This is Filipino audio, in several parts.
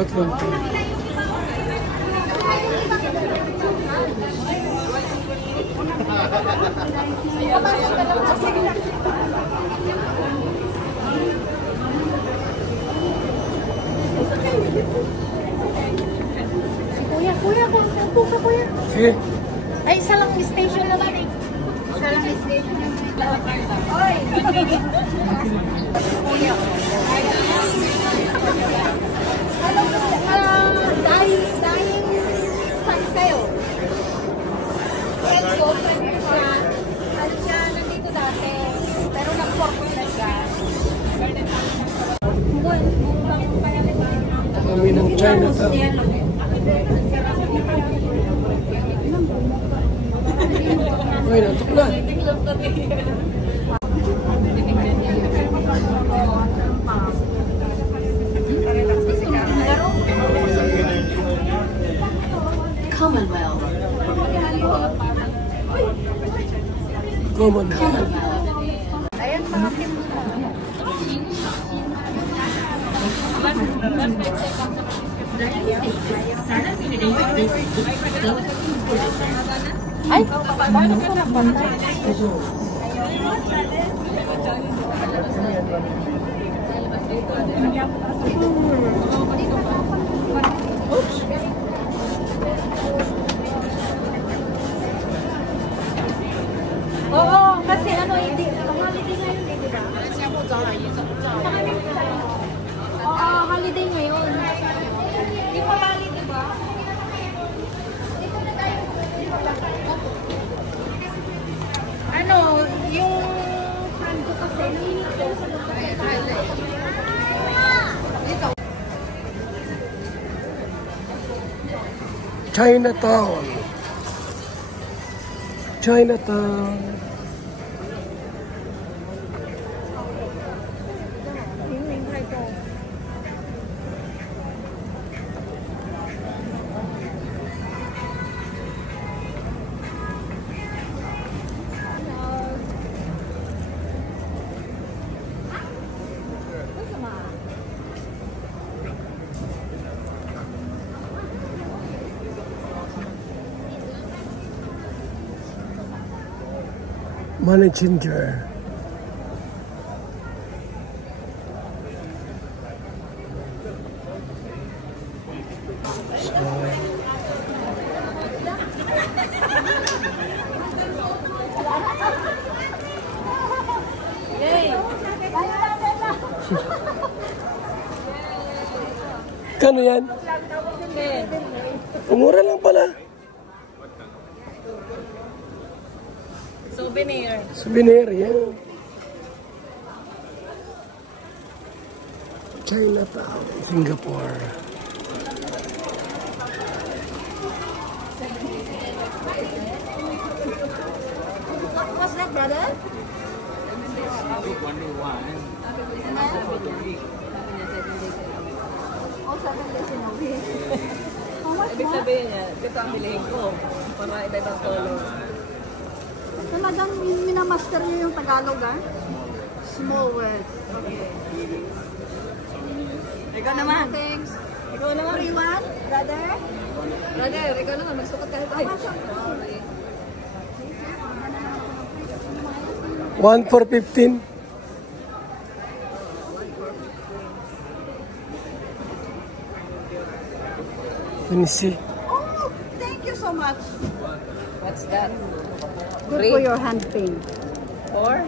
What one? Kuya, upo ka kuya. Sige. Ay, isa lang station naman eh. Isa lang station naman. Oy! Kuya. Dahil saan kayo? Friend ko siya. Ano siya, nandito dati. Pero nag-corporate na siya. Kami ng Chinatown. Uy, natok na. Commonwealth. Ayan, mga team. Ay, paano ka na banda? Oops. Oo, kasi ano, hindi. Holiday ngayon, di ba? Oo, holiday ngayon. Di pa lali, di ba? Ano, yung friend ko kasi, nanginig daw sa dito. Chinatown. Chinatown. Money changer. Kano yan? Umura lang pala. Souvenir. Souvenir, yan. Chinatown, Singapore. What's that, brother? Oh, 7 days in a week. Ibig sabihin niya, ito ang bilhin ko para iba-ibang color. Talagang minamaster niyo yung Tagalog, ah? Small words. Okay. Ikaw naman. Thanks. Ikaw naman. What do you want, brother? Brother, ikaw naman. Magsukat ka ito. 1 for 15. Let me see. Oh, thank you so much. What's that? Good for your hand pain. Or?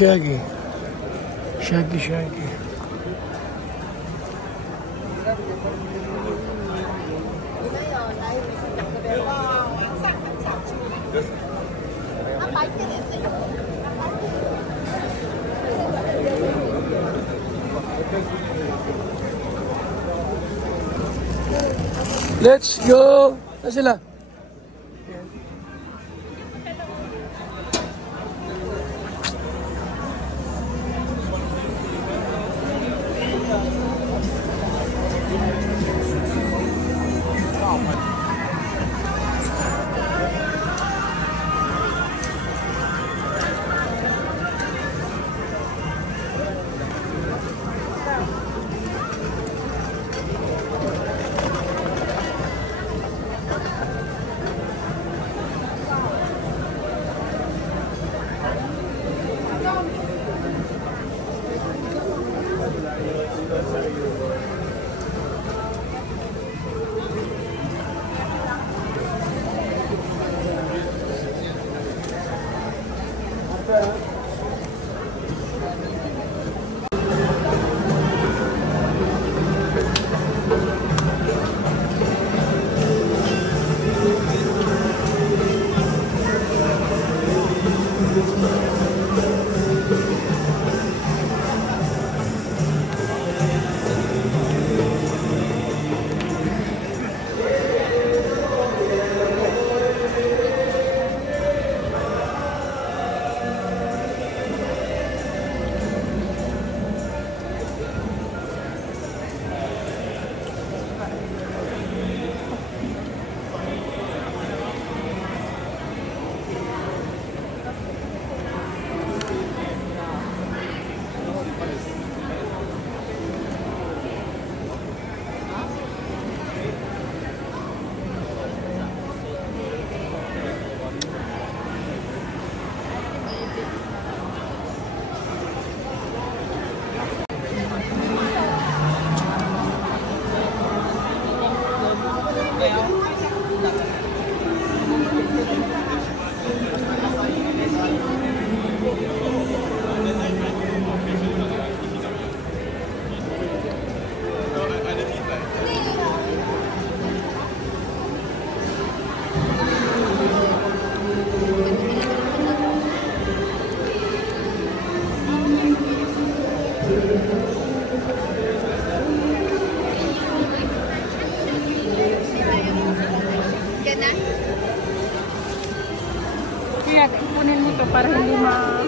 Shaggy. Shaggy. Let's go! Nasaan sila? Kaya kunin mo to para hindi ma...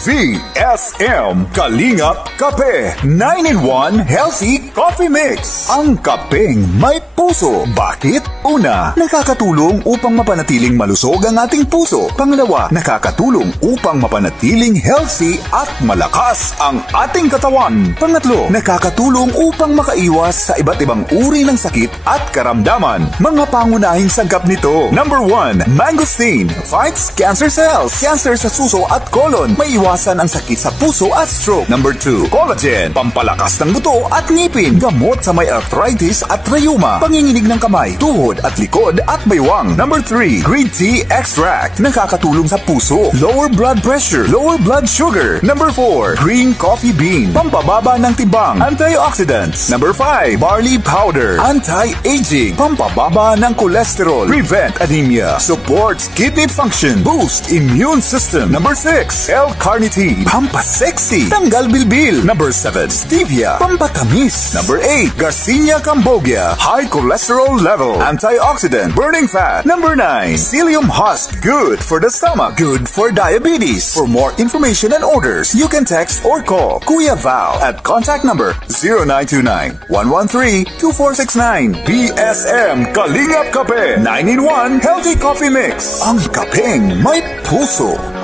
VSM Kalingap Kape 9-in-1 Healthy Coffee Mix. Ang kapeng may puso. Bakit? Una, nakakatulong upang mapanatiling malusog ang ating puso. Pangalawa, nakakatulong upang mapanatiling healthy at malakas ang ating katawan. Pangatlo, nakakatulong upang makaiwas sa iba't ibang uri ng sakit at karamdaman. Mga pangunahing sangkap nito. Number 1, mangosteen fights cancer cells. Cancer sa suso at colon. Maiwasan iwasan ang sakit sa puso at stroke. Number 2, collagen, pampalakas ng buto at ngipin, gamot sa may arthritis at rheuma, panginginig ng kamay, tuhod at likod at baywang. Number 3, green tea extract, nakakatulong sa puso, lower blood pressure, lower blood sugar. Number 4, green coffee bean, pampababa ng tibang, antioxidants. Number 5, barley powder, anti-aging, pampababa ng cholesterol, prevent anemia, supports kidney function, boost immune system. Number 6, L-carnitine, pampasexy, tanggal bilbil. Number 7, stevia, pampatamis. Number 8, Garcinia cambogia, high cholesterol level, antioxidant, burning fat. Number 9, psyllium husk, good for the stomach, good for diabetes. For more information and orders, you can text or call Kuya Val at contact number 0929-113-2469. BSM Kalingap Kape 9-in-1 Healthy Coffee Mix. Ang kapeng may puso.